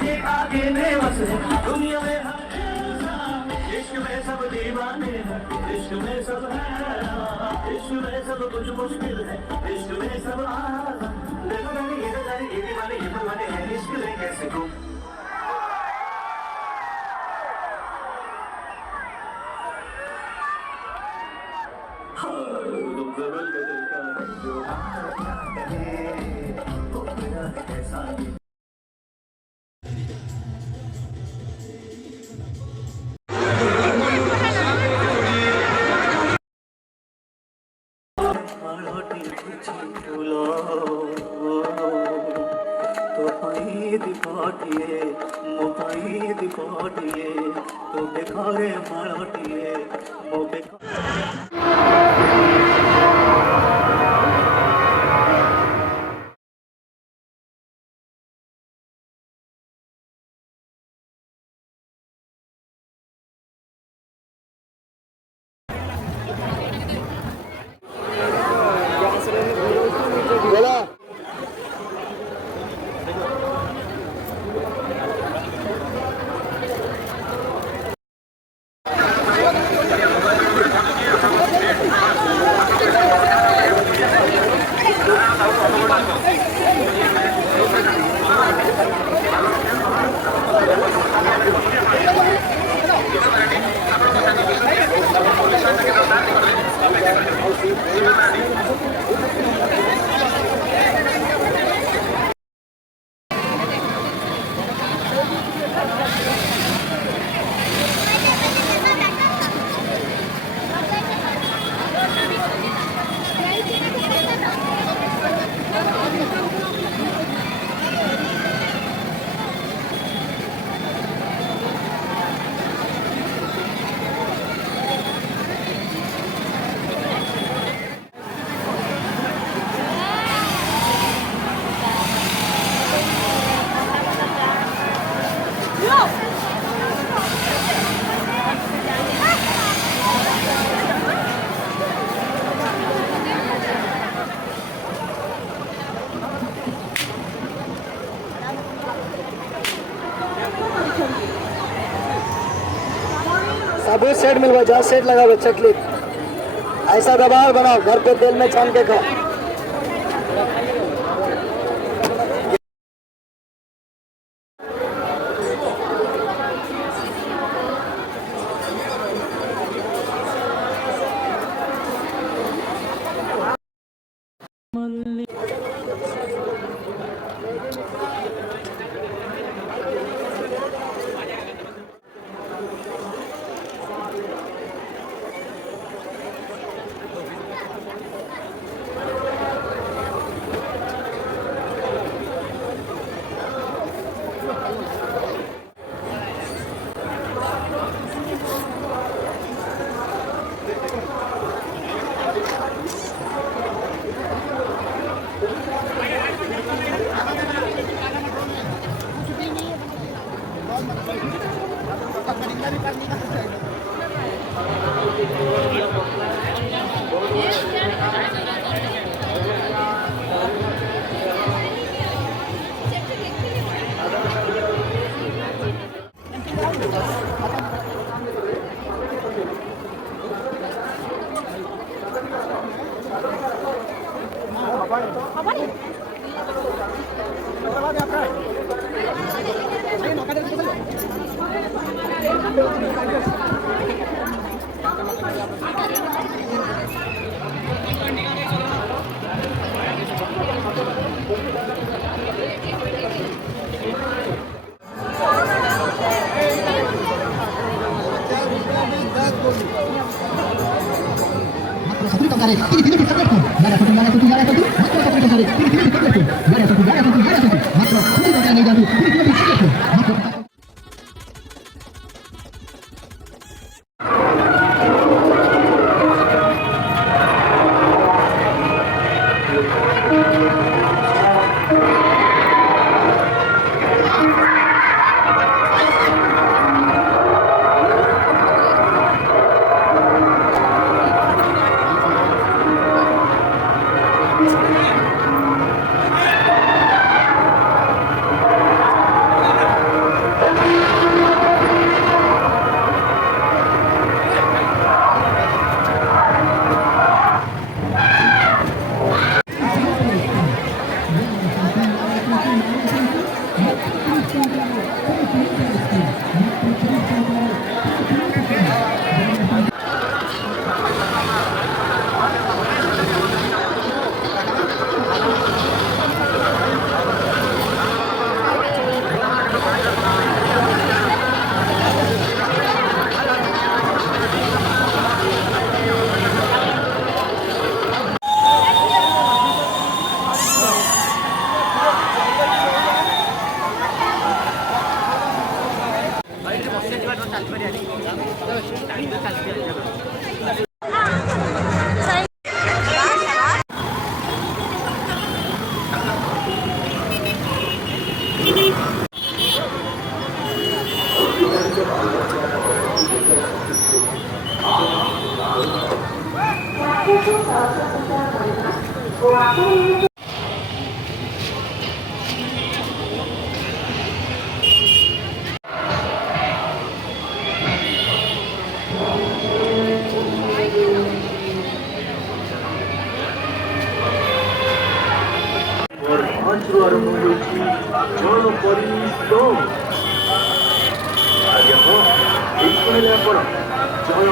के आगे बेबस है दुनिया में हर इंसान, इश्क में सब दीवाने हैं, इश्क में सब है, इश्क में सब कुछ मुश्किल है, इश्क में सब आसान। देखो मैंने ये नजारे ये दीवाने ये परवाने हैं, इश्क में कैसे को दिखाटिए मोकाई दिखाटिए तो बेकारे मारटिए वो सबूत सेट मिल गया, जहाँ सेट लगा हुआ चकली ऐसा दबाव बनाओ, घर पे तेल में छान के खाओ। और 5 ରୁ ଆରମ୍ଭ ହୋଇଛି ଜଳ ପରିଶ୍ରମ। ଆଜ୍ଞା ହଁ, ଏଇ ଶୁଣିଲେ ଆପଣ ଜଳ